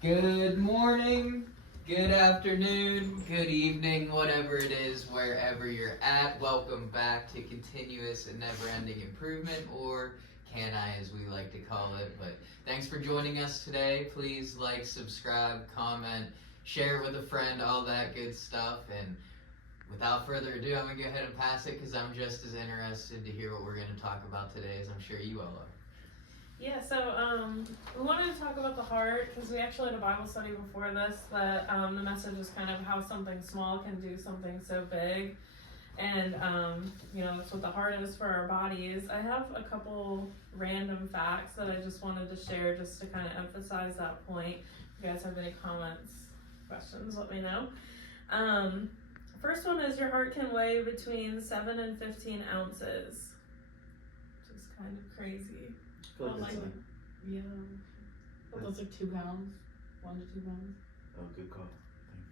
Good morning, good afternoon, good evening, whatever it is, wherever you're at. Welcome back to Continuous and Never Ending Improvement, or CANI as we like to call it. But thanks for joining us today. Please like, subscribe, comment, share with a friend, all that good stuff. And without further ado, I'm going to go ahead and pass it because I'm just as interested to hear what we're going to talk about today as I'm sure you all are. Yeah, so we wanted to talk about the heart because we actually had a Bible study before this that the message is kind of how something small can do something so big. And, that's what the heart is for our bodies. I have a couple random facts that I just wanted to share just to kind of emphasize that point. If you guys have any comments, questions, let me know. First one is your heart can weigh between 7 and 15 ounces, which is kind of crazy. Well, yeah. Well, that's like 2 pounds. 1 to 2 pounds. Oh, good call. Thank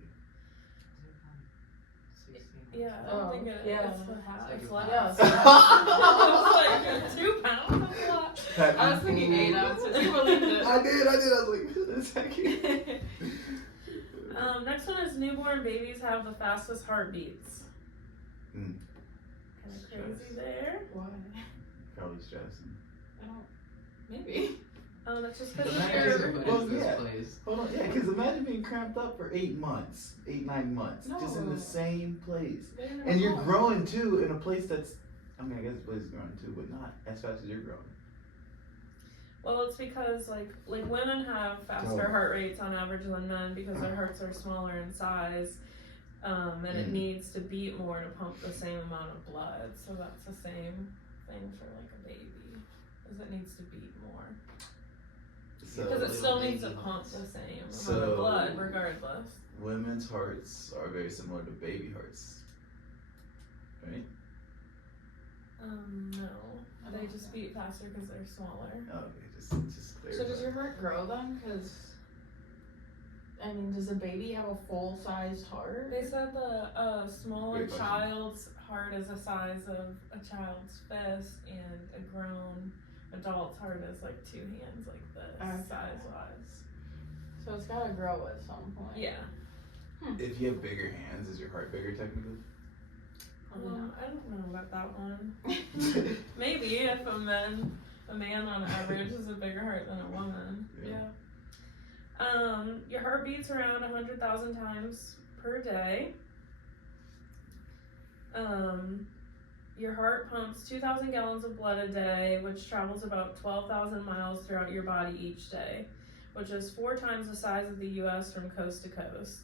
you. Yeah, I don't think it's a half. It's It's like less. a It's like 2 pounds. That's a lot. I was thinking 8 ounces. You believed it. I did. I was like, a second. Next one is newborn babies have the fastest heartbeats. Mm. Kind of crazy there. Why? Probably stressing. I don't. Maybe. That's just because Imagine- you're. Well, yeah. Hold on, yeah, because imagine being cramped up for 8 months, 9 months, just in No. the same place. They're And you're not. growing too in a place that's, I mean, I guess the place is growing too, but not as fast as you're growing. Well, it's because like women have faster Oh. heart rates on average than men because their hearts are smaller in size, and it needs to beat more to pump the same amount of blood. So that's the same thing for like a baby, is it needs to beat more because it still needs to pump the same amount of blood regardless. Women's hearts are very similar to baby hearts, right? No, they just beat faster because they're smaller. Oh, okay, just clear. So does your heart grow then? Because, I mean, does a baby have a full-sized heart? They said the smaller Great question. child's heart is the size of a child's fist, and a grown adult's heart is like 2 hands like this, Okay. size-wise. So it's gotta grow at some point. Yeah. If you have bigger hands, is your heart bigger technically? I don't know about that one. Maybe if a man on average has a bigger heart than a woman. Yeah. Your heart beats around 100,000 times per day. Your heart pumps 2,000 gallons of blood a day, which travels about 12,000 miles throughout your body each day, which is 4 times the size of the U.S. from coast to coast.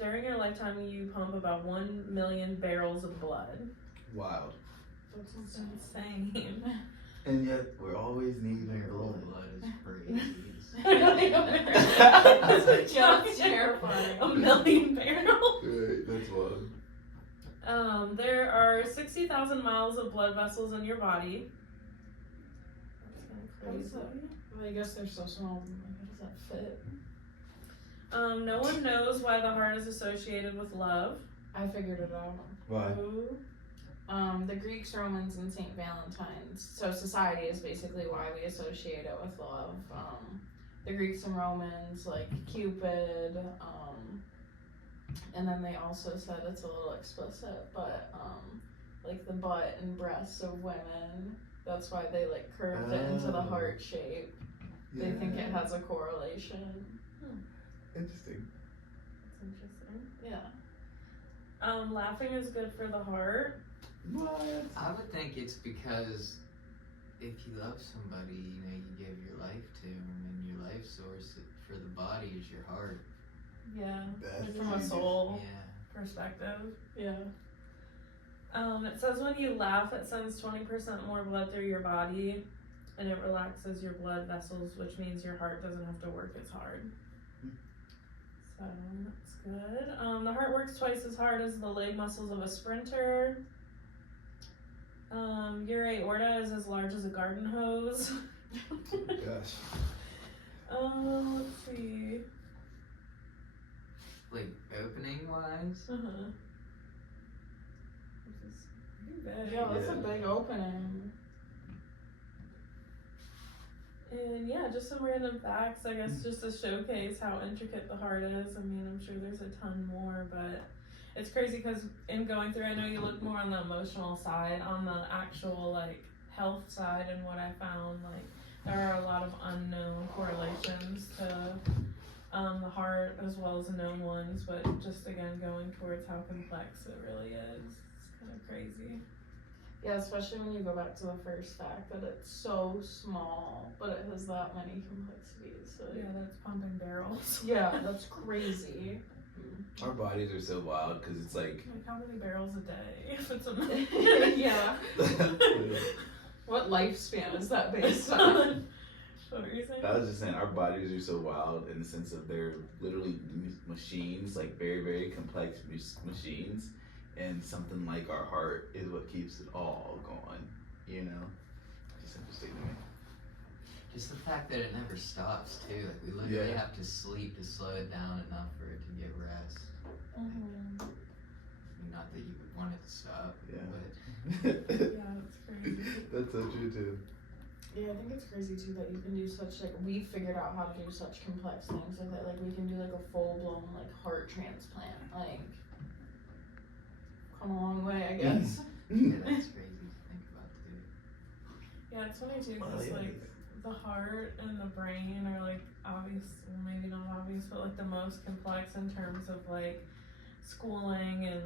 During your lifetime, you pump about 1 million barrels of blood. Wild. That's It's insane. insane. And yet, we're always needing Barrel blood. of blood is crazy. I don't even That's That's terrifying. 1 million barrels. Right, that's wild. There are 60,000 miles of blood vessels in your body. That's kind of crazy. Well, I guess they're so small. How does that fit? No one knows why the heart is associated with love. I figured it out. Why? Ooh. The Greeks, Romans, and Saint Valentine's. So society is basically why we associate it with love. The Greeks and Romans, like Cupid, and then they also said it's a little explicit, but like the butt and breasts of women, that's why they like curved it into the heart shape. They think it has a correlation. Interesting. That's interesting. Yeah. Laughing is good for the heart. What? I would think it's because if you love somebody, you give your life to them, and your life source for the body is your heart. Yeah. That's From a easy. soul Yeah. perspective. Yeah. It says when you laugh, it sends 20% more blood through your body, and it relaxes your blood vessels, which means your heart doesn't have to work as hard. So that's good. The heart works twice as hard as the leg muscles of a sprinter. Your aorta is as large as a garden hose. Gosh. Let's see. Like opening wise. This is pretty big. Yeah, that's a Yeah. big opening. And yeah, just some random facts, I guess, just to showcase how intricate the heart is. I mean, I'm sure there's a ton more, but it's crazy because in going through, I know you look more on the emotional side, on the actual like health side, and what I found, like there are a lot of unknown correlations to the heart as well as known ones, but just again going towards how complex it really is. It's kind of crazy. Yeah, especially when you go back to the first fact that it's so small, but it has that many complexities. Like, Yeah, that's pumping barrels. yeah, that's crazy. Our bodies are so wild because it's like Like how many barrels a day? If it's a Yeah. What lifespan is that based on? What were you saying? I was just saying, our bodies are so wild in the sense of they're literally machines, like very, very complex machines. And something like our heart is what keeps it all going, you know? It's just interesting to me. Just the fact that it never stops too. Like we literally have to sleep to slow it down enough for it to get rest. Mm-hmm. I mean, not that you would want it to stop, Yeah. but Yeah, that's crazy. That's so true too. Yeah, I think it's crazy too that you can do such, like, we figured out how to do such complex things like that. Like, we can do like a full blown like heart transplant. Like, come a long way, I guess. yeah, that's crazy to think about too. Yeah, it's funny too Well, because yeah, like the heart and the brain are like obvious, well, maybe not obvious, but like the most complex in terms of like schooling and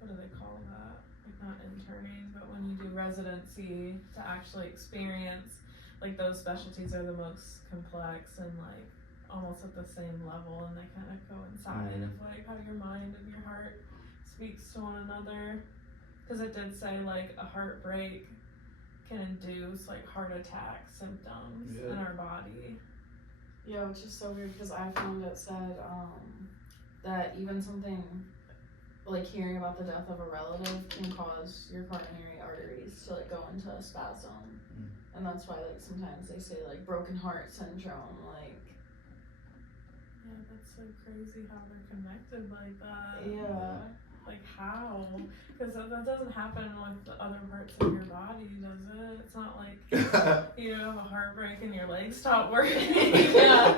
what do they call that? Like not interning, but when you do residency to actually experience like those specialties are the most complex and like almost at the same level, and they kind of coincide of like how your mind and your heart speaks to one another. Because it did say like a heartbreak can induce like heart attack symptoms in our body. Yeah, which is so weird because I found it said that even something like hearing about the death of a relative can cause your coronary arteries to like go into a spasm. And that's why like sometimes they say like broken heart syndrome, like. Yeah, that's so crazy how they're connected like that. Yeah. Like how? Because that doesn't happen with the other parts of your body, does it? It's not like you have a heartbreak and your legs stop working. Yeah.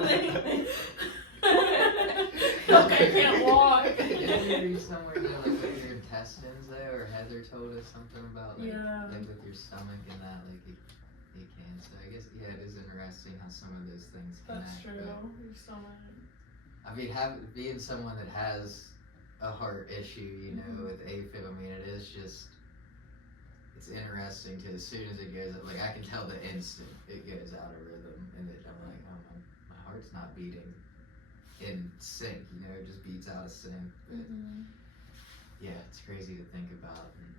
Look, I can't walk. Did you read somewhere that like with your intestines though, or Heather told us something about like, Yeah. like with your stomach and that, like it can. So I guess yeah, it is interesting how some of those things connect. That's true. But, Your stomach. I mean, being someone that has a heart issue, you know, with AFib, I mean, it is just, it's interesting to, as soon as it goes, like, I can tell the instant it goes out of rhythm, and I'm like, oh, my heart's not beating in sync, you know, it just beats out of sync, but, yeah, it's crazy to think about, and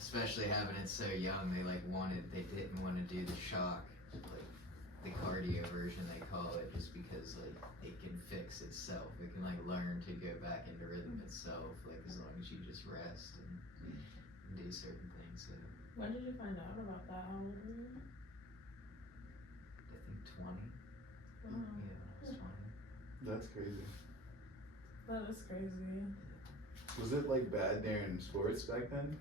especially having it so young, they didn't want to do the shock, like, the cardio version they call it, just because like it can fix itself. It can like learn to go back into rhythm itself, like as long as you just rest and do certain things. So When did you find out about that? How old were you? I think 20. Wow. Yeah, when I was 20. That's crazy. That is crazy. Was it like bad during sports back then?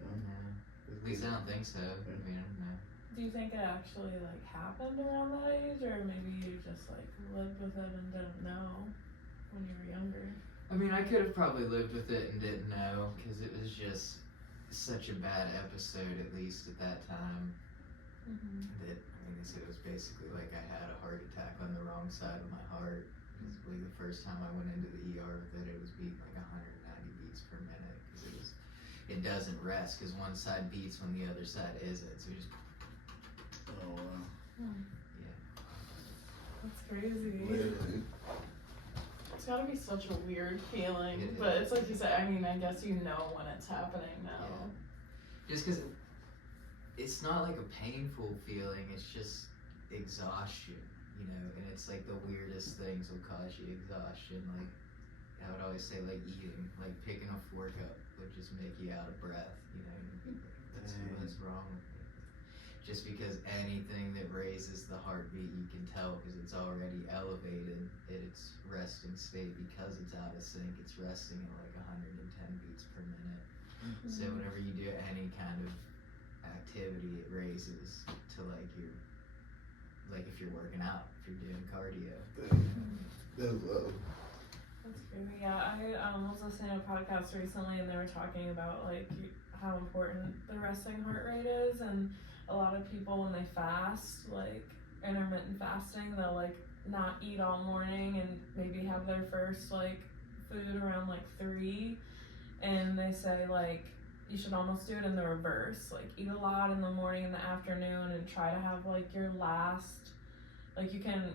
No. No, at least I don't think so. I mean, I don't know. Do you think it actually like happened around that age, or maybe you just like lived with it and didn't know when you were younger? I mean, I could have probably lived with it and didn't know, because it was just such a bad episode, at least at that time. That, I mean, it was basically like I had a heart attack on the wrong side of my heart. Basically, the first time I went into the ER with it, it was beating like 190 beats per minute, because it doesn't rest, because one side beats when the other side isn't, so it just. Oh wow. That's crazy. Literally. It's gotta be such a weird feeling, It but is. it's like you said, I mean, I guess you know when it's happening now. Just because it's not like a painful feeling, it's just exhaustion, you know, and it's like the weirdest things will cause you exhaustion. Like, I would always say, like eating, like picking a fork up would just make you out of breath, you know, and that's what's wrong with me. Just because anything that raises the heartbeat, you can tell because it's already elevated in its resting state, because it's out of sync, it's resting at like 110 beats per minute. So whenever you do any kind of activity it raises to like your, like if you're working out, if you're doing cardio. That's low. That's crazy. Yeah, I was listening to a podcast recently, and they were talking about like how important the resting heart rate is, and a lot of people when they fast, like intermittent fasting, they'll like not eat all morning and maybe have their first like food around like 3, and they say like you should almost do it in the reverse, like eat a lot in the morning and the afternoon, and try to have like your last, like you can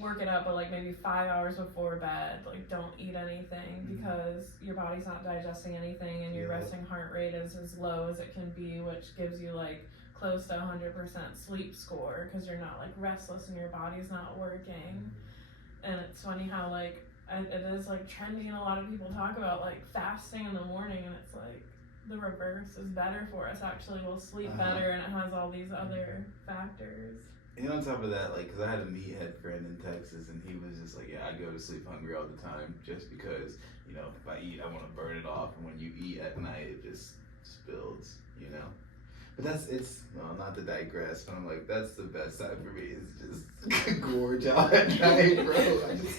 work it up, but like maybe 5 hours before bed, like don't eat anything because your body's not digesting anything, and your Yeah. resting heart rate is as low as it can be, which gives you like close to 100% sleep score because you're not like restless and your body's not working. And it's funny how like it is like trending, and a lot of people talk about like fasting in the morning, and it's like the reverse is better for us. Actually, we'll sleep better, and it has all these other factors. And on top of that, like, cause I had a meathead friend in Texas, and he was just like, yeah, I go to sleep hungry all the time, just because, you know, if I eat, I want to burn it off, and when you eat at night, it just spills, you know. But not to digress, but I'm like, that's the best time for me is just gorge out at night, bro. I just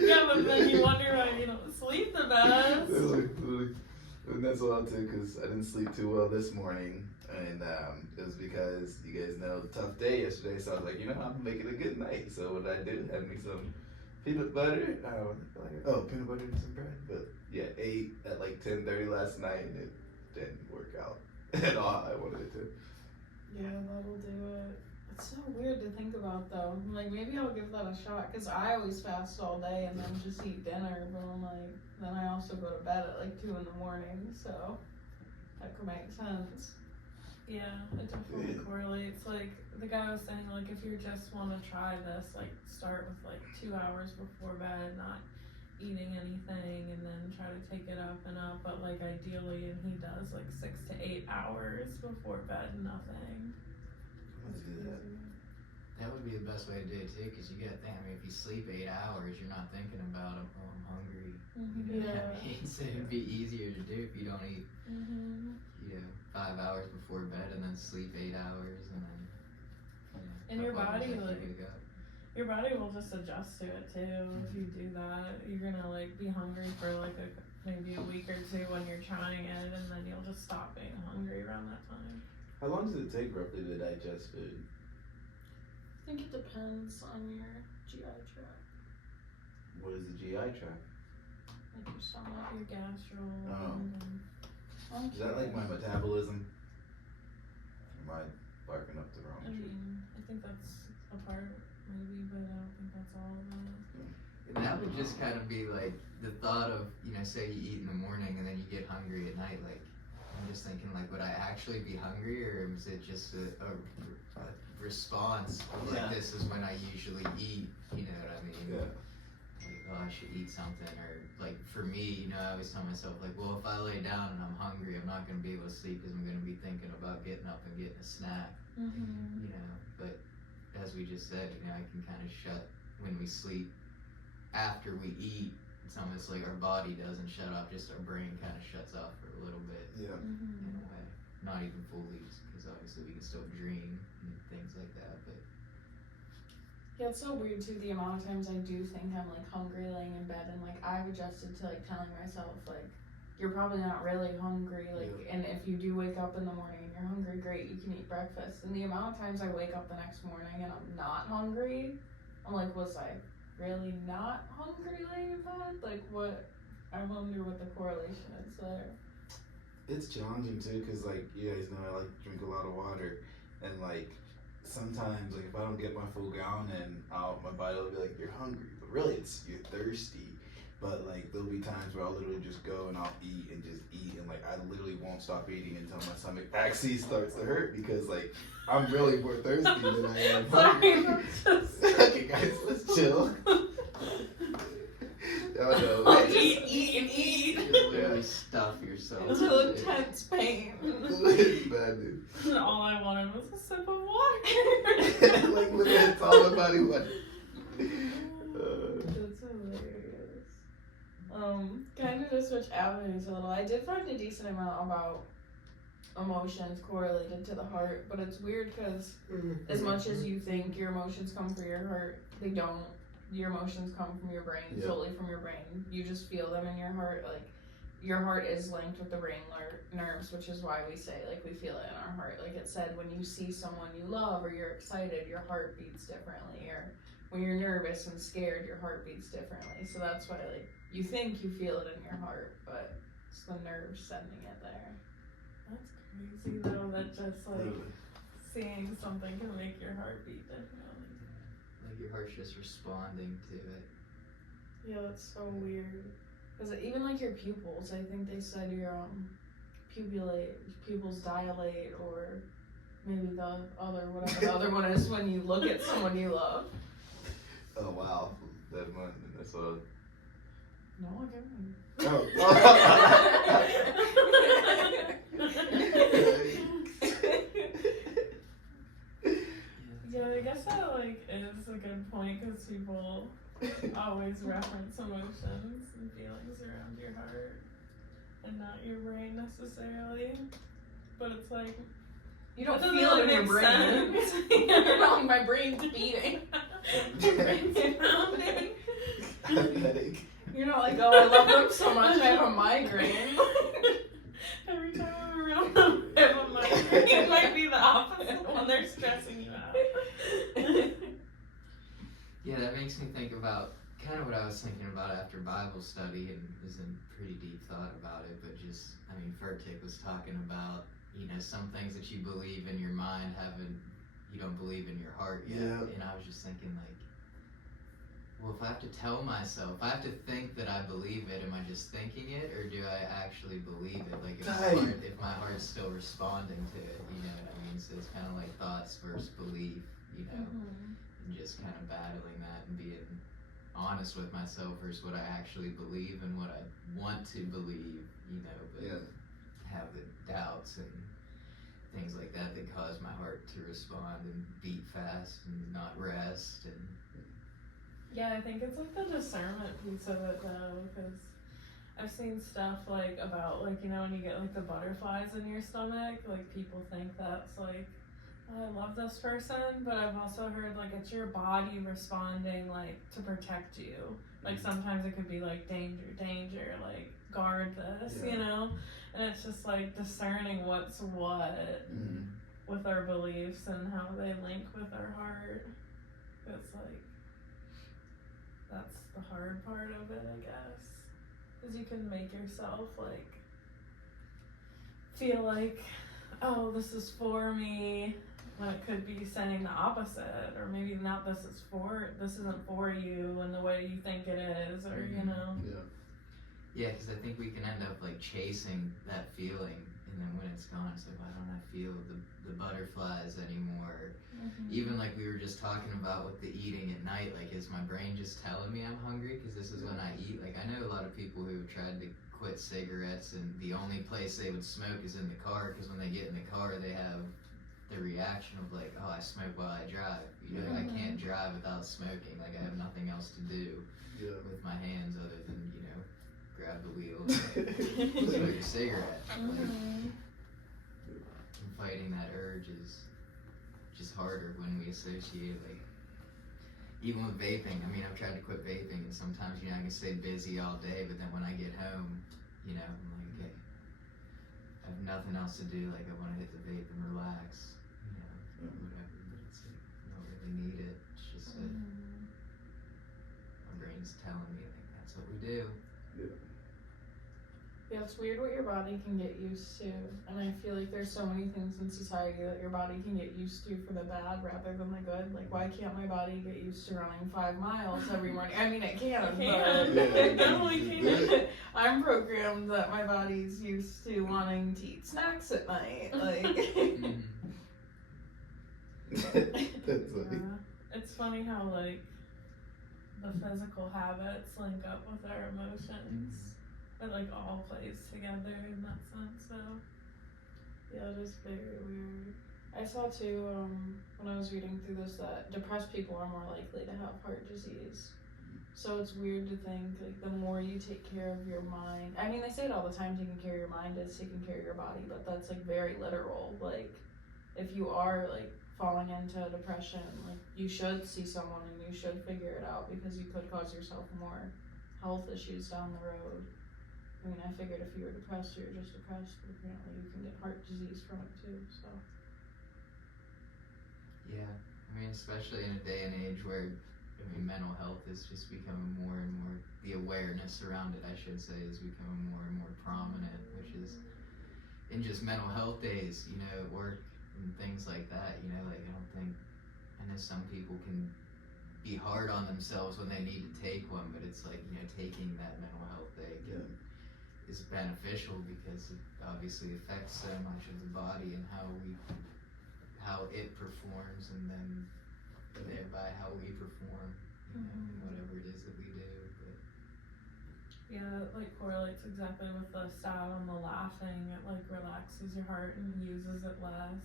Yeah, but then you wonder why you don't sleep the best. And that's wild too, because I didn't sleep too well this morning, and it was because you guys know tough day yesterday. So I was like, you know, I'm making a good night. So what did I do? Had me some peanut butter. Peanut butter and some bread. But yeah, ate at like 10:30 last night, and it didn't work out at all. I wanted it to. Yeah, that'll do it. It's so weird to think about though. I'm like, maybe I'll give that a shot, because I always fast all day and then just eat dinner, but I'm like, then I also go to bed at like 2 in the morning, so that could make sense. Yeah, it definitely correlates. Like the guy was saying, like if you just want to try this, like start with like 2 hours before bed, not eating anything, and then try to take it up and up. But like ideally, and he does like 6 to 8 hours before bed, nothing. Let's do that. That would be the best way to do it too, because you get, I mean, if you sleep 8 hours, you're not thinking about, oh, I'm hungry. You know what I mean? So it'd be easier to do if you don't eat, you know, 5 hours before bed and then sleep 8 hours and then, you know. And your couple hours body, after like, you go. your body will just adjust to it too. If you do that, you're gonna like be hungry for like maybe a week or 2 when you're trying it, and then you'll just stop being hungry around that time. How long does it take roughly to digest food? I think it depends on your GI tract, What is the GI tract? like your stomach. Your gastro. Oh. I'm Is that like my metabolism? Or am I barking up the wrong I tree? mean, I think that's a part, maybe, but I don't think that's all of it. That would just kind of be like the thought of, you know, say you eat in the morning and then you get hungry at night. Like, I'm just thinking, like, would I actually be hungry, or is it just a response of, like, Yeah. this is when I usually eat, you know what I mean? Yeah. Like, oh, I should eat something, or, like, for me, you know, I always tell myself, like, well, if I lay down and I'm hungry, I'm not going to be able to sleep because I'm going to be thinking about getting up and getting a snack, you know, but as we just said, you know, I can kind of shut, when we sleep, after we eat, it's almost like our body doesn't shut off, just our brain kind of shuts off for a little bit Yeah. in a way. Not even fully, because obviously we can still dream and things like that, but Yeah, it's so weird too, the amount of times I do think I'm like hungry laying in bed, and like I've adjusted to like telling myself like, you're probably not really hungry, like, and if you do wake up in the morning and you're hungry, great, you can eat breakfast. And the amount of times I wake up the next morning and I'm not hungry, I'm like, was I really not hungry laying in bed? Like, what? I wonder what the correlation is there. It's challenging too, cause like you guys know I like to drink a lot of water, and like sometimes like if I don't get my full gallon in, my body will be like, you're hungry, but really it's you're thirsty. But like there'll be times where I'll literally just go and I'll eat and just eat, and like I literally won't stop eating until my stomach actually starts to hurt, because like I'm really more thirsty than I am Sorry, hungry. that's just. Okay guys, let's chill. Y'all know. I'll eat and eat. you just literally stuff yourself. Until intense pain. It's bad, dude. And all I wanted was a sip of water. Like literally that's all my body wanted. That's hilarious. Kind of to switch avenues a little, I did find a decent amount about emotions correlated to the heart, but it's weird because as much as you think your emotions come from your heart, they don't. Your emotions come from your brain, solely from your brain. You just feel them in your heart. Like, your heart is linked with the brain nerves, which is why we say, like, we feel it in our heart. Like it said, when you see someone you love or you're excited, your heart beats differently. Or when you're nervous and scared, your heart beats differently. So that's why, like, you think you feel it in your heart, but it's the nerves sending it there. That's crazy though, that just like seeing something can make your heart beat differently. Like your heart's just responding to it. Yeah, that's so weird. Cause even like your pupils, I think they said your pupils dilate, or maybe the other, whatever the other one is when you look at someone you love. Oh wow, that's what. No, I don't. Yeah, I guess that like is a good point because people always reference emotions and feelings around your heart and not your brain necessarily. But it's like You don't that doesn't feel it in really your make brain. sense. You're not like, my brain's beating. Your brain's pounding. Headache. You're not like, oh, I love them so much, I have a migraine. Every time I'm around them, I have a migraine. It might be the opposite when they're stressing you out. Yeah, that makes me think about kind of what I was thinking about after Bible study, and was in pretty deep thought about it. But just, I mean, Furtick was talking about, you know, some things that you believe in your mind you don't believe in your heart yet. Yeah. And I was just thinking, like, well, if I have to tell myself, if I have to think that I believe it, am I just thinking it, or do I actually believe it? Like, if my heart's still responding to it, you know what I mean? So it's kind of like thoughts versus belief, you know, and just kind of battling that and being honest with myself versus what I actually believe and what I want to believe, you know, but have the doubts and things like that that cause my heart to respond and beat fast and not rest. And Yeah, I think it's like the discernment piece of it though, because I've seen stuff like about like, you know, when you get like the butterflies in your stomach, like people think that's like, oh, I love this person, but I've also heard like it's your body responding like to protect you. Like sometimes it could be like danger, like guard this, you know? And it's just like discerning what's what with our beliefs and how they link with our heart. It's like, that's the hard part of it, I guess, is you can make yourself like feel like, oh, this is for me, when it could be saying the opposite, or maybe not, this isn't for you in the way you think it is, or you know. yeah, because I think we can end up like chasing that feeling, and then when it's gone, it's like, why don't I feel the butterflies anymore? Even like we were just talking about with the eating at night, like, is my brain just telling me I'm hungry because this is when I eat? Like, I know a lot of people who have tried to quit cigarettes, and the only place they would smoke is in the car, because when they get in the car, they have the reaction of like, oh, I smoke while I drive. You know, I can't drive without smoking. Like, I have nothing else to do with my hands other than, you know, grab the wheel and smoke a cigarette. Like, and fighting that urge is just harder when we associate, like, even with vaping. I mean, I've tried to quit vaping, and sometimes, you know, I can stay busy all day, but then when I get home, you know, I'm like, okay, I have nothing else to do. Like, I want to hit the vape and relax, you know, whatever. But it's like, I don't really need it. It's just that my brain's telling me, like, that's what we do. Yeah, it's weird what your body can get used to, and I feel like there's so many things in society that your body can get used to for the bad rather than the good. Like, why can't my body get used to running 5 miles every morning? I mean, it can, It definitely can. I'm programmed that my body's used to wanting to eat snacks at night. Like, it's funny how like the physical habits link up with our emotions. It like all plays together in that sense. So yeah, it is very weird. I saw too, when I was reading through this, that depressed people are more likely to have heart disease. So it's weird to think like the more you take care of your mind. I mean, they say it all the time. Taking care of your mind is taking care of your body, but that's like very literal. Like, if you are like falling into depression, like you should see someone and you should figure it out because you could cause yourself more health issues down the road. I mean, I figured if you were depressed, you were just depressed, but apparently you can get heart disease from it too. So Yeah, I mean, especially in a day and age where, I mean, mental health is just becoming more and more, the awareness around it, I should say, is becoming more and more prominent, which is, in just mental health days, you know, at work and things like that, you know, like, I don't think, I know some people can be hard on themselves when they need to take one, but it's like, you know, taking that mental health day is beneficial because it obviously affects so much of the body and how it performs, and then thereby how we perform, you know, in whatever it is that we do. But Yeah, it like correlates exactly with the style and the laughing. It like relaxes your heart and uses it less.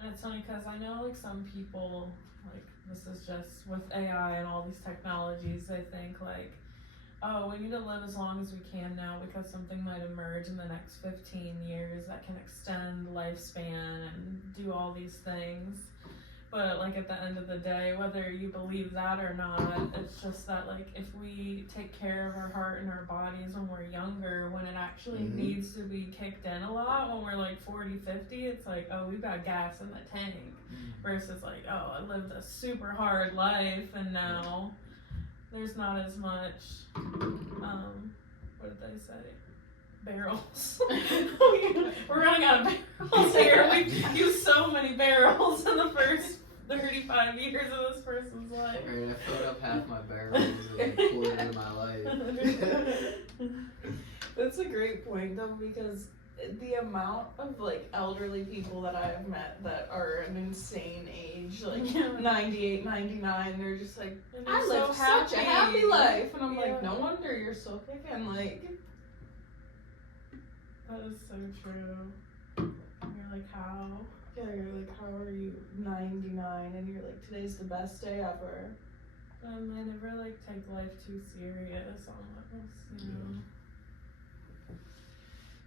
And it's funny because I know like some people, like this is just with AI and all these technologies, they think like, oh, we need to live as long as we can now because something might emerge in the next 15 years that can extend lifespan and do all these things. But like at the end of the day, whether you believe that or not, it's just that like if we take care of our heart and our bodies when we're younger, when it actually needs to be kicked in a lot, when we're like 40, 50, it's like, oh, we've got gas in the tank. Versus like, oh, I lived a super hard life and now there's not as much, what did they say? Barrels. We're running out of barrels here. We've used so many barrels in the first 35 years of this person's life. right, I filled up half my barrels in a quarter of my life. That's a great point though, because the amount of like elderly people that I've met that are an insane age, like 98, 99, they're just like, I lived such a happy life, and I'm like, no wonder you're still kicking. Like, that is so true. You're like, how? yeah, you're like, how are you 99? And you're like, today's the best day ever. I never like take life too serious almost, you know.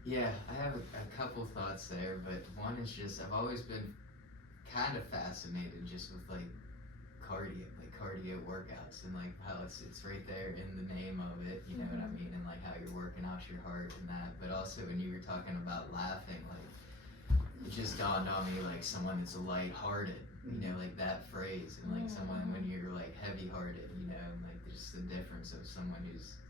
Yeah, I have a couple thoughts there, but one is just, I've always been kind of fascinated just with like cardio workouts and like how it's right there in the name of it, you know what I mean, and like how you're working out your heart and that, but also when you were talking about laughing, like it just dawned on me like someone that's lighthearted, you know, like that phrase, and like someone when you're like heavy-hearted, you know, and like just the difference of someone who's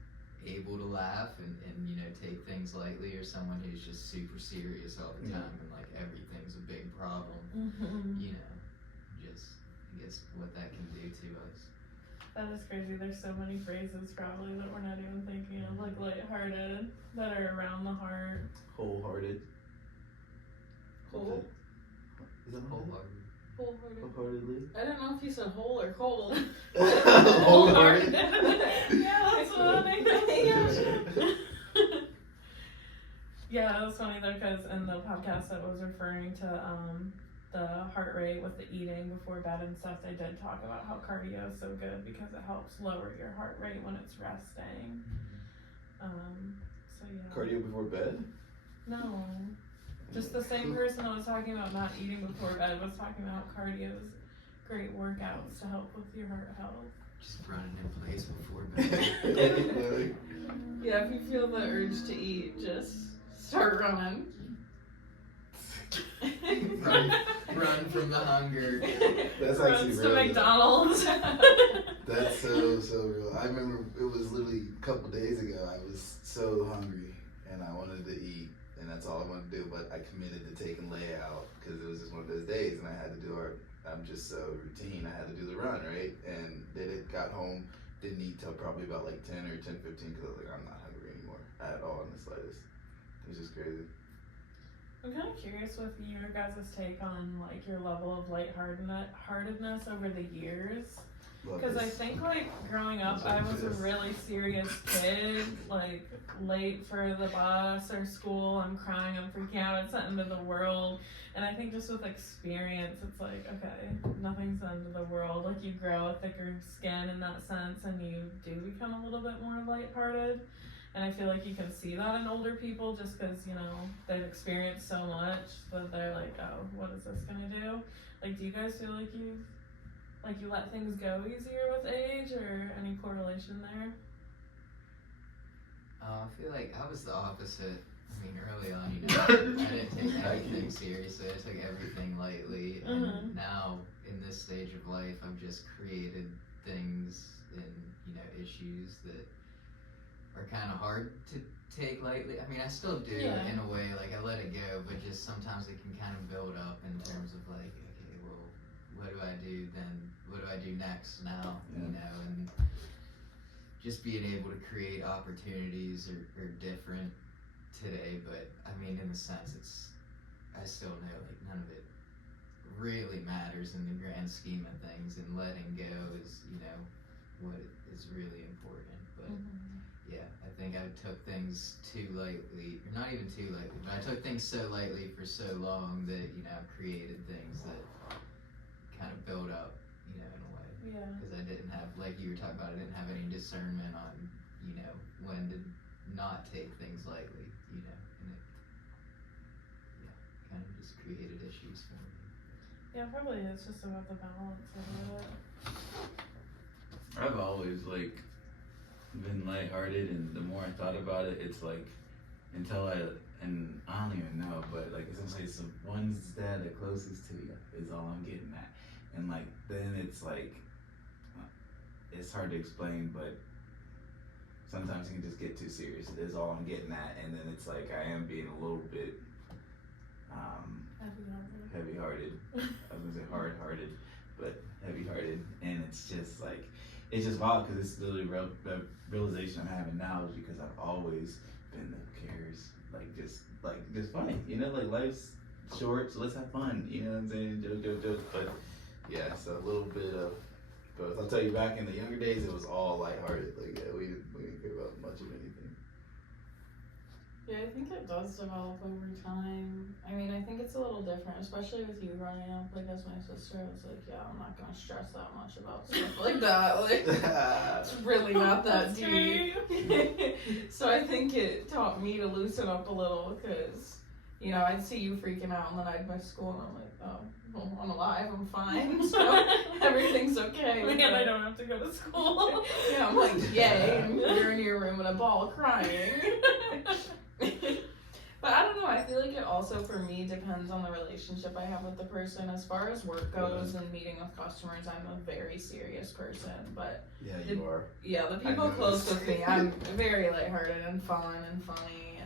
able to laugh and you know take things lightly, or someone who's just super serious all the time and like everything's a big problem, you know, just I guess what that can do to us. That is crazy. There's so many phrases probably that we're not even thinking of, like lighthearted, that are around the heart. Wholehearted. Whole? Is that Wholehearted. Wholeheartedly? I don't know if you said whole or cold. Wholehearted. Yeah, that's funny. Yeah, it was funny though, because in the podcast that was referring to the heart rate with the eating before bed and stuff, they did talk about how cardio is so good because it helps lower your heart rate when it's resting. So yeah. Cardio before bed? No. Just the same person that was talking about not eating before bed was talking about cardio's great workouts to help with your heart health. Just running in place before bed. Yeah, if you feel the urge to eat, just start running. Run from the hunger. That's actually Runs real. to though. McDonald's. That's so real. I remember it was literally a couple days ago. I was so hungry and I wanted to eat, and that's all I wanted to do. But I committed to taking Leia out because it was just one of those days, and I had to do I'm just so routine. I had to do the run, right? And did it. Got home, didn't eat till probably about like 10 or 10:15 because I was like, I'm not hungry anymore at all in the slightest. It was just crazy. I'm kind of curious with your guys' take on like your level of lightheartedness over the years, Love Because I this. think, like, growing up, Love I was a this. really serious kid. Like, late for the bus or school, I'm crying, I'm freaking out, it's the end of the world. And I think just with experience, it's like, okay, nothing's the end of the world. Like, you grow a thicker skin in that sense, and you do become a little bit more lighthearted. And I feel like you can see that in older people just because, you know, they've experienced so much that they're like, oh, what is this gonna do? Like, do you guys feel like you let things go easier with age, or any correlation there? I feel like I was the opposite. I mean, early on, you know, I didn't take anything seriously. I took everything lightly, and Mhm. now in this stage of life, I've just created things and, you know, issues that are kind of hard to take lightly. I mean, I still do Yeah. in a way. Like, I let it go, but just sometimes it can kind of build up in terms of like, okay, well, what do I do then? What do I do next now? You know, and just being able to create opportunities are different today. But I mean, in a sense, I still know like none of it really matters in the grand scheme of things, and letting go is, you know, what is really important. But yeah, I think I took things too lightly, or not even too lightly, but I took things so lightly for so long that, you know, created things that kind of build up, you know, in a way. Yeah. Because I didn't have, like you were talking about, I didn't have any discernment on, you know, when to not take things lightly, you know, and it, yeah, kind of just created issues for me. Yeah, probably it's just about the balance of it. I've always like been lighthearted, and the more I thought about it, it's like until I don't even know, but like essentially it's the ones that are closest to you is all I'm getting at, and like then it's like it's hard to explain, but sometimes you can just get too serious. It is all I'm getting at, and then it's like I am being a little bit heavy-hearted. I was gonna say hard-hearted, but heavy-hearted, and it's just like it's just wild because it's literally the realization I'm having now is because I've always been the who cares, just funny, you know, like life's short, so let's have fun, you know what I'm saying, joke, but yeah, so a little bit of both. I'll tell you, back in the younger days, it was all lighthearted, like yeah, we didn't care about much of anything. Yeah, I think it does develop over time. I mean, I think it's a little different, especially with you growing up. Like, as my sister, I was like, yeah, I'm not gonna stress that much about stuff like that. Like, it's really not that That's deep. So I think it taught me to loosen up a little, because, you know, I'd see you freaking out, and then I'd miss school, and I'm like, oh, well, I'm alive, I'm fine, so everything's okay. Man, I don't have to go to school. Yeah, I'm like, yay, and you're in your room in a ball crying. But I don't know, I feel like it also for me depends on the relationship I have with the person. As far as work goes and meeting with customers, I'm a very serious person, but Yeah, you are. yeah, the people noticed. close with me, I'm very lighthearted and fun and funny,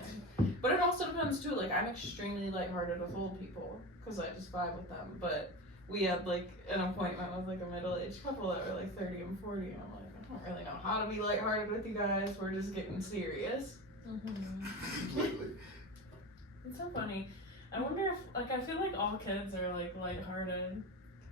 but it also depends too, like I'm extremely lighthearted with old people, because I just vibe with them, but we had like an appointment with like a middle-aged couple that were like 30 and 40, and I'm like, I don't really know how to be lighthearted with you guys, we're just getting serious. Completely. It's so funny. I wonder if, like, I feel like all kids are like lighthearted,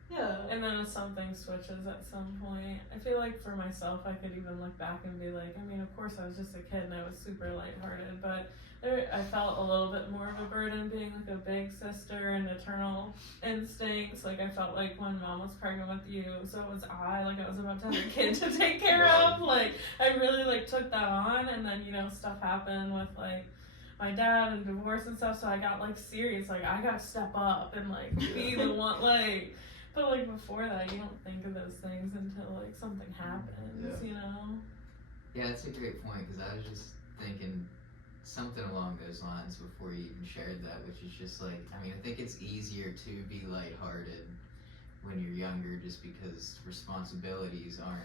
Yeah. and then if something switches at some point, I feel like for myself, I could even look back and be like, I mean, of course I was just a kid and I was super lighthearted, but I felt a little bit more of a burden being like a big sister and maternal instincts. Like I felt like when mom was pregnant with you, so was I. Like I was about to have a kid to take care of. Like I really like took that on, and then you know stuff happened with like my dad and divorce and stuff. So I got like serious. Like I gotta step up and like be the one. Like, but like before that, you don't think of those things until like something happens. Yeah. You know. Yeah, that's a great point, because I was just thinking something along those lines before you even shared that, which is just like, I mean, I think it's easier to be lighthearted when you're younger just because responsibilities aren't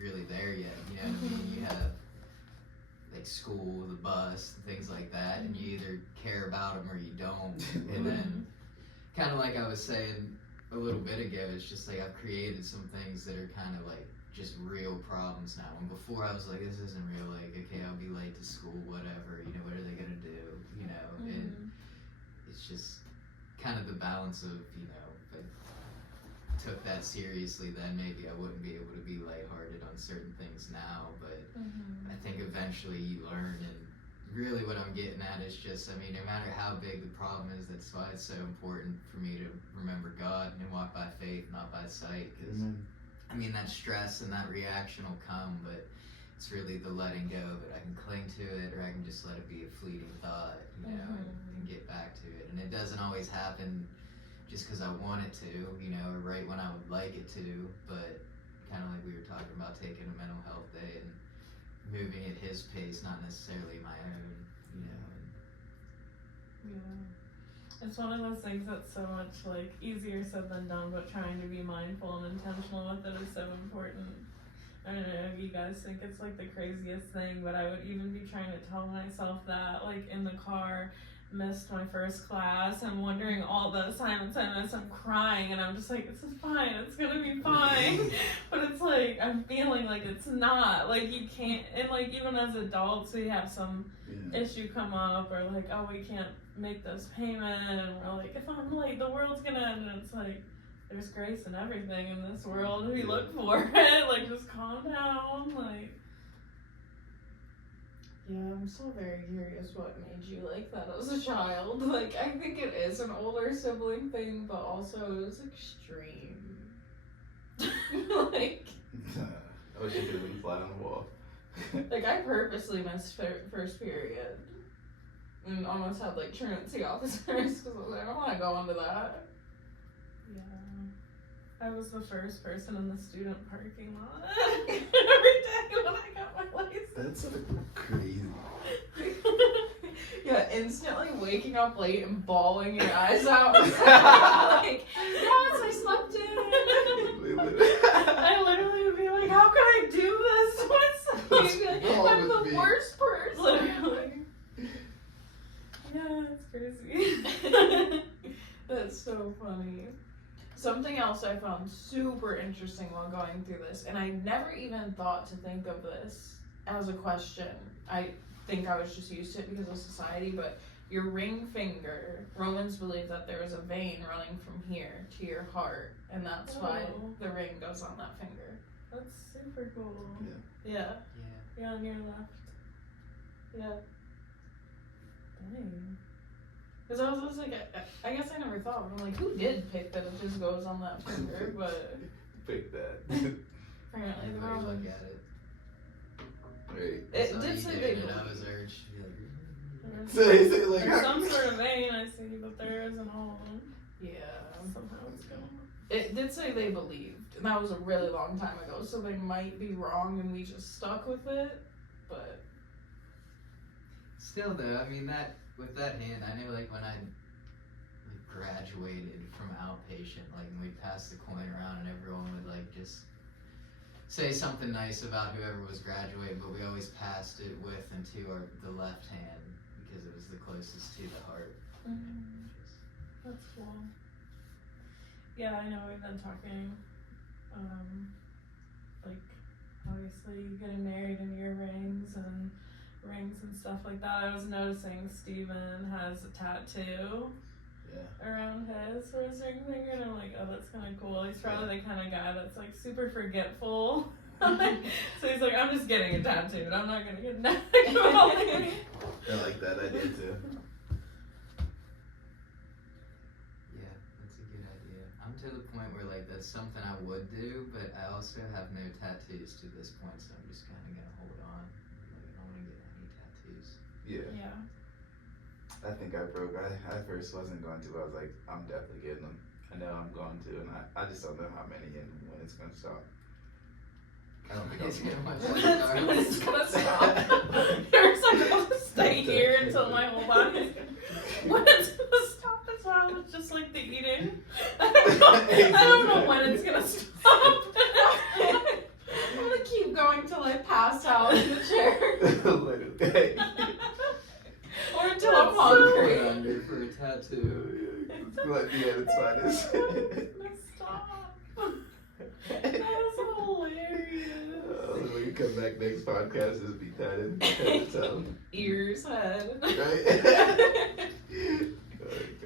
really there yet, you know what I mean? You have like school, the bus, things like that, and you either care about them or you don't, and then kind of like I was saying a little bit ago, it's just like I've created some things that are kind of like just real problems now. And before I was like, this isn't real, like, okay, I'll be late to school, whatever, you know, what are they gonna do, you know? And it's just kind of the balance of, you know, if I took that seriously, then maybe I wouldn't be able doing certain things now, but Mm-hmm. I think eventually you learn. And really what I'm getting at is just, I mean, no matter how big the problem is, that's why it's so important for me to remember God and walk by faith, not by sight, because I mean, that stress and that reaction will come, but it's really the letting go of it. I can cling to it, or I can just let it be a fleeting thought, you know, and get back to it. And it doesn't always happen just because I want it to, you know, or right when I would like it to, but kind of like we were talking about taking a mental health day and moving at his pace, not necessarily my own, you know. Yeah. It's one of those things that's so much like easier said than done, but trying to be mindful and intentional with it is so important. I don't know if you guys think it's like the craziest thing, but I would even be trying to tell myself that, like in the car, missed my first class, I'm wondering all the assignments I missed, I'm crying, and I'm just like, this is fine, it's gonna be fine. But it's like, I'm feeling like it's not, like you can't, and like even as adults, we have some issue come up, or like, oh, we can't make this payment, and we're like, if I'm late, the world's gonna end, and it's like, there's grace in everything in this world, we look for it, like, just calm down, like. Yeah, I'm still very curious what made you like that as a child. Like, I think it is an older sibling thing, but also it was extreme. Like, I wish I could have been flat on the wall. like I purposely missed first period. And almost had, like, truancy officers, because I was like, I don't want to go into that. Yeah. I was the first person in the student parking lot every day when I got my license. That's so crazy. Yeah, instantly waking up late and bawling your eyes out. Like, yes, I slept in. I literally would be like, how can I do this? What's Like, wrong I'm with the me? worst person. Literally. Yeah, it's crazy. That's so funny. Something else I found super interesting while going through this, and I never even thought to think of this as a question. I think I was just used to it because of society, but your ring finger, Romans believe that there is a vein running from here to your heart, and that's why Oh. the ring goes on that finger. That's super cool. Yeah. Yeah. Yeah, on your left. Yeah. Dang. Because I was just like, I guess I never thought, but I'm like, who did pick that it just goes on that finger? But Pick that. apparently the Everybody look Romans. at it. Right. It Saw did you say doing they it, I believe. was urged to be like, There's, So he said, like, there's some sort of vein I see, but there isn't all of them. Yeah. Somehow it's going. It did say they believed, and that was a really long time ago, so they might be wrong and we just stuck with it, but Still though, I mean that with that hand, I know like when I like graduated from outpatient, like when we passed the coin around and everyone would like just say something nice about whoever was graduating, but we always passed it with and to the left hand because it was the closest to the heart. That's cool. Yeah, I know we've been talking, like, obviously getting married and earrings and rings and stuff like that. I was noticing Steven has a tattoo around his for his ring finger, and I'm like, oh, that's kind of cool. He's probably the kind of guy that's like super forgetful. So he's like, I'm just getting a tattoo, I'm not gonna get neck about it. I like that idea too. Yeah, that's a good idea. I'm to the point where like that's something I would do, but I also have no tattoos to this point, so I'm just kind of gonna hold on. Like, I don't want to get any tattoos. Yeah. Yeah. I think I broke. I first wasn't going to, but I was like, I'm definitely getting them. I know I'm going to, and I just don't know how many and when it's going to stop. I don't think It's gonna I'll much when it's gonna stop. There's like, I'll just stay here until my whole body's when it's gonna stop. That's why I was just like the eating. I don't know when it's gonna stop. I'm gonna keep going till I pass out in the chair. Literally. Or until I'm That's hungry. Under for a tattoo. But yeah, it's fine. It's gonna stop. That was hilarious. When you come back next podcast, just be tatted head to toe. Ears, head. Right?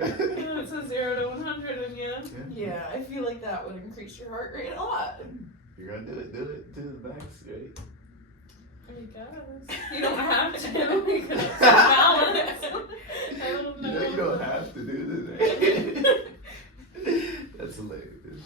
Yeah, it's a 0 to 100 and yeah. Yeah, I feel like that would increase your heart rate a lot. you're gonna do it to the max, right? I guess. You don't have to. You can have some balance. I don't know. You don't have to do this, right? That's hilarious.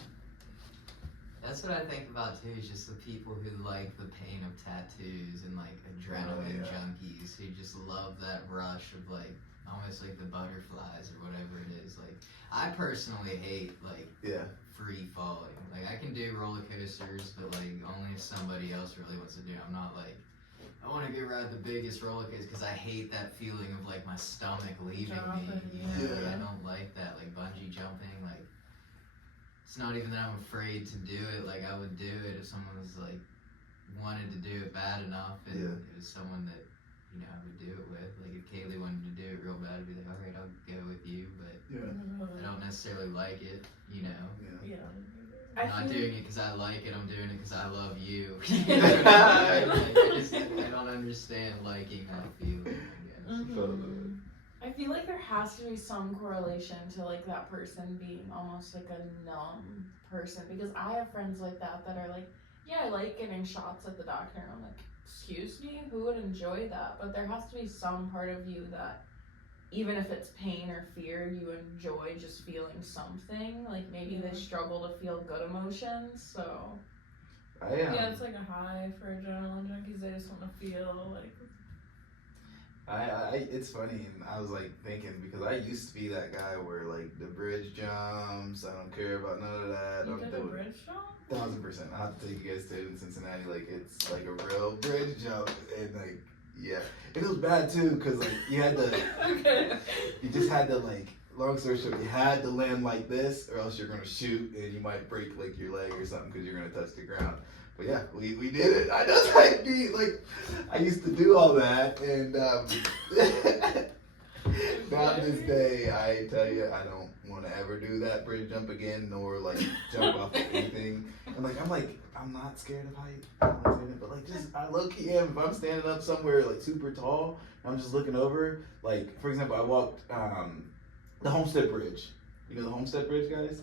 That's what I think about too, is just the people who like the pain of tattoos and like adrenaline yeah. junkies who just love that rush of like almost like the butterflies or whatever it is. Like I personally hate like Yeah. free falling. Like I can do roller coasters, but like only if somebody else really wants to do it. I'm not like I want to go ride the biggest roller coaster because I hate that feeling of like my stomach leaving me. Dropping, You know, yeah. I don't like that. Like bungee jumping, like it's not even that I'm afraid to do it. Like I would do it if someone was like wanted to do it bad enough, and Yeah. it was someone that you know I would do it with. Like if Kaylee wanted to do it real bad, I'd be like, all right, I'll go with you, but Yeah. I don't necessarily like it. You know. Yeah. Yeah. I'm I not feel- doing it because I like it. I'm doing it because I love you. You know what I mean? Like, I don't understand liking that feeling. I guess. Mhm. I feel like there has to be some correlation to like that person being almost like a numb person, because I have friends like that that are like, yeah, I like getting shots at the doctor, and I'm like, excuse me, who would enjoy that? But there has to be some part of you that, even if it's pain or fear, you enjoy just feeling something. Like maybe they struggle to feel good emotions, so I Yeah, it's like a high for adrenaline junkies. They just want to feel like. it's funny, and I was like thinking, because I used to be that guy where like the bridge jumps, I don't care about none of that. You I'm did a doing bridge jump? 1000%. I have to take you guys to it in Cincinnati. Like it's like a real bridge jump, and like yeah, it was bad too, because like you had to, Okay. you just had to like. Long story short, you had to land like this, or else you're gonna shoot, and you might break like your leg or something because you're gonna touch the ground. But yeah, we did it. I know I used to do all that, and now to this day, I tell you, I don't want to ever do that bridge jump again, nor like jump off of anything. And like I'm not scared of height, but like just I low key am. If I'm standing up somewhere like super tall, I'm just looking over. Like for example, I walked the Homestead Bridge. You know the Homestead Bridge, guys?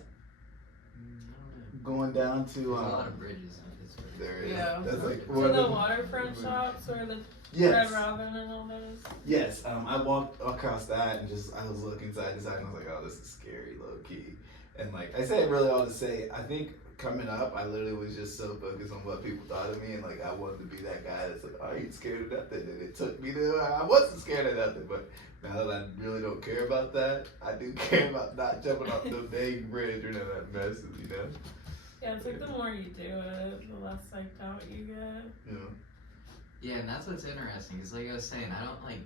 Going down to There's a lot of bridges in Pittsburgh. there is. Yeah. That's like So one of the the- waterfront shops where the Yes. Red Robin and all those. Yes, I walked across that and just I was looking side to side and I was like, oh, this is scary, low key. And like I say it really all to say, I think coming up, I literally was just so focused on what people thought of me, and like I wanted to be that guy that's like, oh, you scared of nothing, and it took me to I wasn't scared of nothing, but now that I really don't care about that, I do care about not jumping off the dang bridge or none of that messes, you know. Yeah, it's like the more you do it, the less psyched out you get. You know. Yeah, and that's what's interesting. Is like I was saying, I don't like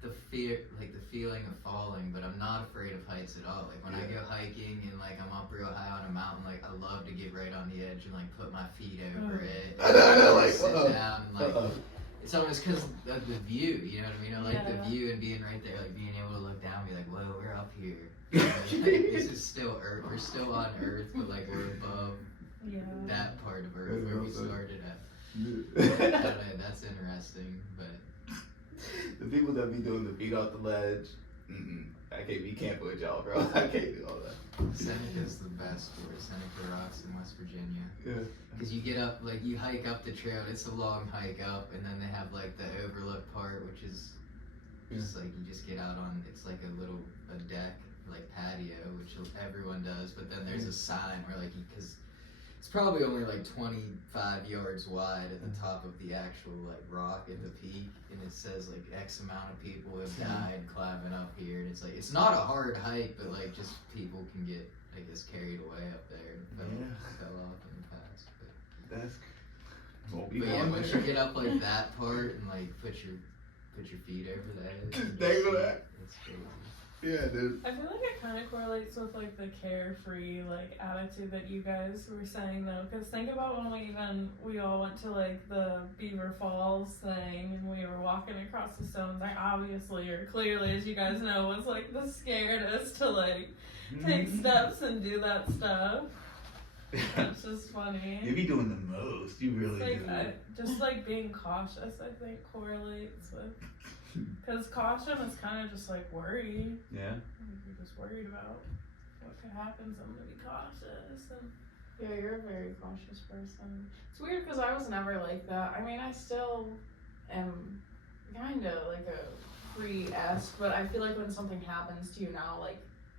the fear, like the feeling of falling, but I'm not afraid of heights at all. Like when I go hiking and like I'm up real high on a mountain, like I love to get right on the edge and like put my feet over it. I know, like, sit uh-oh. down and like. It's almost because of the view, you know what I mean? I like Yeah. the view and being right there, like being able to look down and be like, whoa, we're up here. You know, like, this is still Earth. We're still on Earth, but like we're above Yeah. that part of Earth where we started at. I don't know, that's interesting, but The people that be doing the feet off the ledge, we can't put y'all, bro. I can't do all that. Seneca's the best for it. Seneca Rocks in West Virginia. Yeah. Because you get up, like you hike up the trail, it's a long hike up, and then they have like the overlook part, which is just like you just get out on, it's like a deck, like patio, which everyone does, but then there's a sign where like, because it's probably only like 25 yards wide at the top of the actual like rock at the peak, and it says like X amount of people have died climbing up here, and it's like, it's not a hard hike, but like just people can get, I guess, carried away up there and fell off in the past. That's But yeah, once you get up like that part and like put your feet over that, Just dangle that. it's crazy. yeah, dude. I feel like it kind of correlates with like the carefree like attitude that you guys were saying though, because think about when we all went to like the Beaver Falls thing and we were walking across the stones. I obviously or clearly, as you guys know, was like the scaredest to like take steps and do that stuff. It's just funny. You be doing the most. You really Like do. just like being cautious, I think correlates with. Because caution is kind of just like worry. Yeah. You're just worried about what could happen, so I'm gonna be cautious. And Yeah, you're a very cautious person. It's weird because I was never like that. I mean, I still am kind of like a free-esque, but I feel like when something happens to you now, like,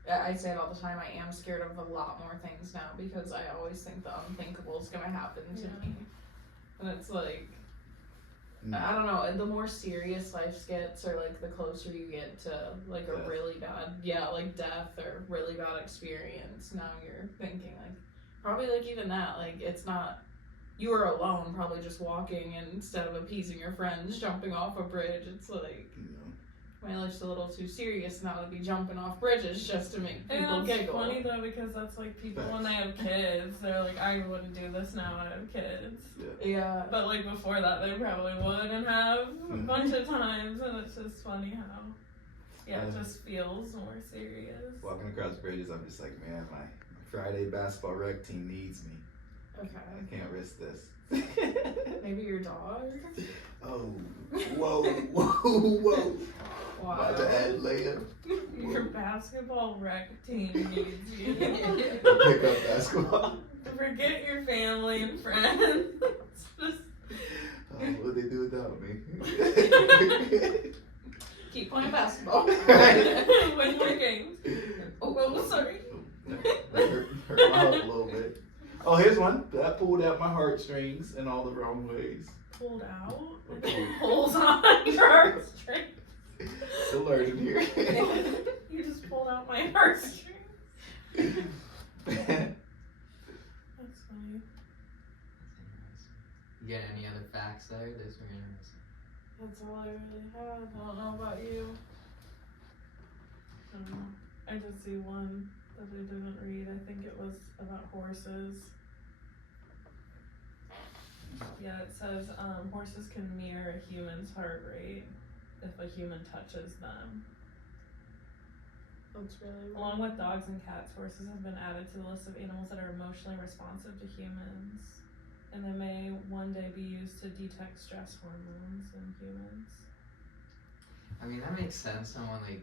I say it all the time, I am scared of a lot more things now because I always think the unthinkable is going to happen to me. And it's like, I don't know, the more serious life gets, or like the closer you get to like a Death. really bad, like death or really bad experience, now you're thinking like, probably like even that, like it's not, you were alone, probably just walking, and instead of appeasing your friends, jumping off a bridge, it's like, my life's a little too serious now to be jumping off bridges just to make people And that's giggle. funny though, because that's like people when they have kids, they're like, I wouldn't do this now when I have kids. Yeah. But like before that, they probably would and have a bunch of times, and it's just funny how, it just feels more serious. Walking across bridges, I'm just like, man, my Friday basketball rec team needs me. Okay. I can't risk this. Maybe your dog? Oh, whoa, whoa. Wow. About to add layup. Your basketball rec team needs you. Pick up basketball. Forget your family and friends. Just What they do without me? Keep playing basketball. win more games. Oh, sorry. Hurt my heart a little bit. Oh, here's one that pulled out my heartstrings in all the wrong ways. Pulled out? Pulled. Pulls on your heartstrings. Still learning here. You just pulled out my heartstrings. That's funny. You got any other facts there? Those were interesting. That's all I really have. I don't know about you. I did see one that I didn't read. I think it was about horses. Yeah, it says horses can mirror a human's heart rate if a human touches them. That's really Along with dogs and cats, horses have been added to the list of animals that are emotionally responsive to humans, and they may one day be used to detect stress hormones in humans. I mean, that makes sense. Someone like,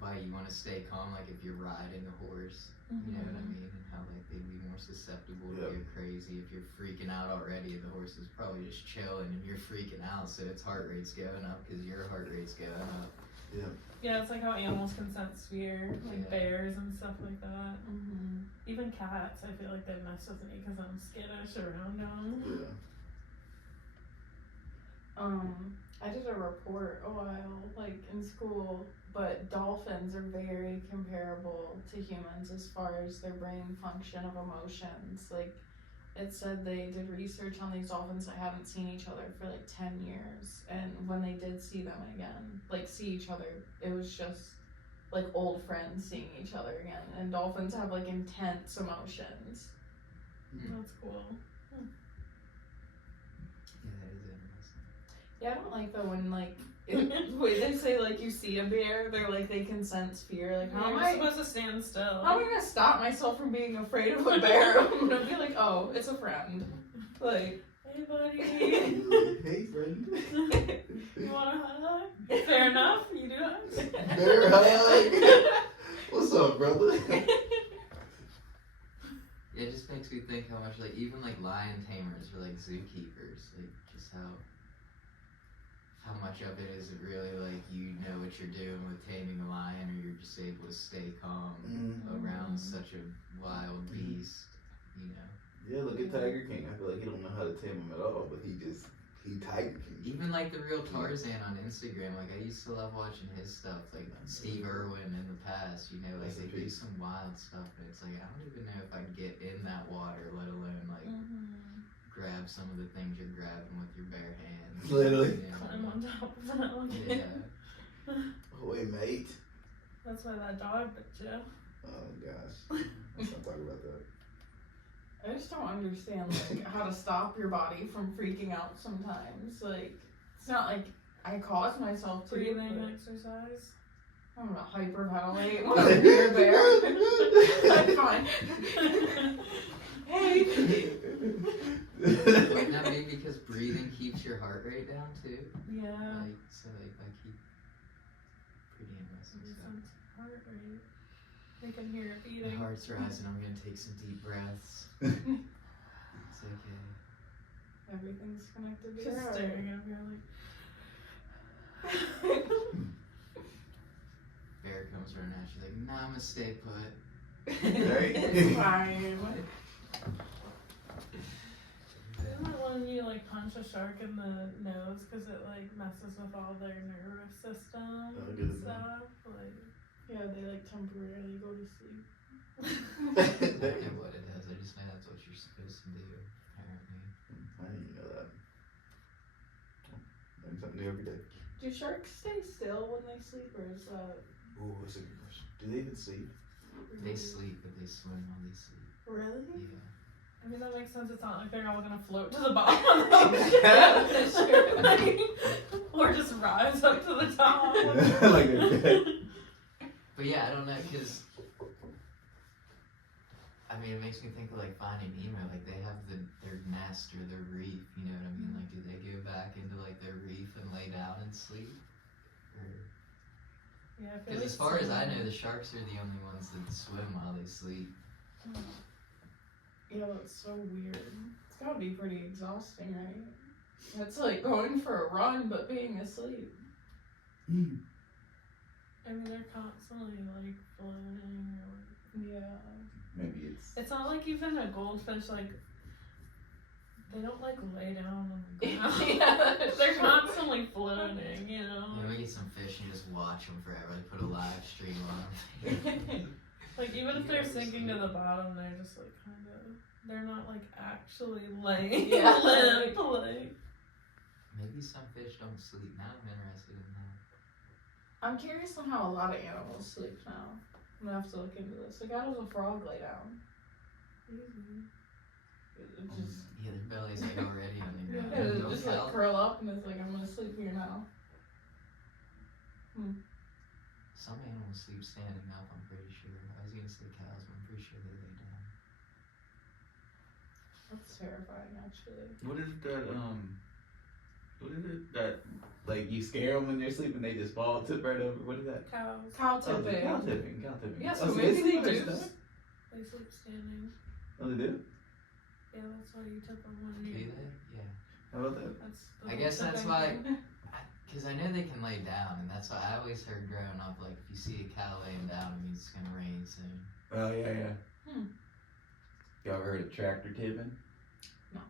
why you want to stay calm, like if you're riding a horse, you know what I mean? And how like they'd be more susceptible to go crazy. If you're freaking out already, the horse is probably just chilling and you're freaking out, so its heart rate's going up because your heart rate's going up. Yeah, it's like how animals can sense fear, like Yeah. bears and stuff like that. Mm-hmm. Even cats, I feel like they mess with me because I'm skittish around them. I did a report a while, like in school, but dolphins are very comparable to humans as far as their brain function of emotions. Like, it said they did research on these dolphins that hadn't seen each other for like 10 years, and when they did see them again, like see each other, it was just like old friends seeing each other again. And dolphins have like intense emotions. That's cool. Yeah, that is interesting. Yeah, I don't like that when like when they say like you see a bear, they're like they can sense fear. Like how am You're I supposed to stand still. How am I gonna stop myself from being afraid of a bear? I'm gonna be like, oh, it's a friend. Like, Hey, buddy. Hey, friend. You want a hug? Fair enough. You do it. Bear hug. What's up, brother? It just makes me think how much, like, even like lion tamers or like zookeepers, like just how much of it is it really like you know what you're doing with taming a lion, or you're just able to stay calm around such a wild beast, you know. Yeah, look at Tiger King. I feel like he don't know how to tame him at all, but he Tiger King. Even like the real Tarzan on Instagram, like I used to love watching his stuff, like Steve Irwin in the past, you know, like That's they the do truth. some wild stuff, and it's like I don't even know if I'd get in that water, let alone like grab some of the things you're grabbing with your bare hands. Literally. You know? Climb on top of that one. Yeah. Oh, wait, mate. That's why that dog bit you. Oh gosh. Let's not talk about that. I just don't understand like how to stop your body from freaking out sometimes. Like, it's not like I cause myself to. Breathing but exercise. I'm gonna hyperventilate when I'm near a bear. I'm fine. Hey. Wouldn't that be because breathing keeps your heart rate down too? Yeah. Like, so like I keep pretty interesting stuff. Heart rate. They can hear it My beating. heart's rising. I'm gonna take some deep breaths. It's okay. Everything's connected to your Just heart. staring at me Bear comes running out. She's like, "Namaste, put." Right? It's fine. Isn't it when you like punch a shark in the nose because it like messes with all their nervous system Oh, and good. stuff? Like, Yeah, they like temporarily go to sleep. I don't know what it is. I just know that's what you're supposed to do. Apparently. I didn't know that. Learn something new every day. Do sharks stay still when they sleep, or is that Oh, that's a good question. Do they even sleep? They sleep, but they swim while they sleep. really? Yeah. I mean, that makes sense. It's not like they're all gonna float to the bottom of the ocean. Like, or just rise up to the top. Like they're dead. But yeah, I don't know, cause I mean, it makes me think of like Finding Nemo. Like they have their nest or their reef. You know what I mean? Like, do they go back into like their reef and lay down and sleep? Or Yeah, I feel because like as far as I some- know, the sharks are the only ones that swim while they sleep. Yeah, that's so weird. It's gotta be pretty exhausting, right? It's like going for a run but being asleep. I mean, they're constantly like floating. Or... Yeah. Maybe it's. It's not like even a goldfish, like, they don't like lay down on the ground. Yeah, They're true. constantly floating, you know? Yeah, we get some fish and you just watch them forever. Like put a live stream on them. Like, even if they're sinking to the bottom, they're just like kind of, they're not like actually laying Yeah. limp, like. Maybe some fish don't sleep. Now I'm interested in that. I'm curious on how a lot of animals sleep now. I'm gonna have to look into this. Like, how does a frog lay down? It just, Yeah, their belly's like already on the ground. it No just like cow- curl up and it's like, I'm gonna sleep here now. Some animals sleep standing up, I'm pretty sure. I was gonna say cows, but I'm pretty sure they lay down. That's terrifying, actually. What is that, like, you scare them when they're sleeping, they just fall, tip right over, what is that? Cows, Cow Oh, tipping. cow tipping. Yeah, Oh, so they maybe sleep they like do. that? they sleep standing. Oh, they do? Yeah, that's why you tip them when Do you. they? Yeah. How about that? That's the I whole guess that's tipping why- thing. Because I know they can lay down, and that's why I always heard growing up, like, if you see a cow laying down, it means it's gonna rain soon. Oh, yeah. Hmm. Y'all ever heard of tractor tipping? No.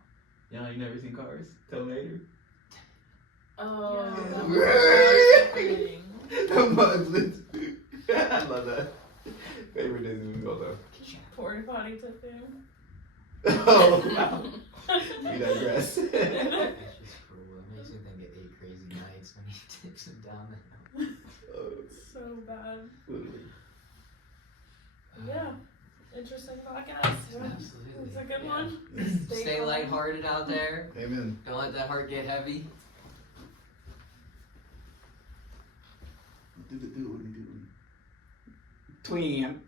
Y'all, you never seen Cars? Terminator? Oh, Yeah. that The muslins. I love that. Favorite Disney movie although. Porta potty tipping. Oh, wow. We digress. It's just cruel. It makes me think of 8 Crazy Nights when he tips him down the hill. Oh, So bad. literally. Yeah. Interesting podcast. Absolutely. It's a good Yeah. one. Stay calm. lighthearted out there. Amen. Don't let that heart get heavy. Do. Twin.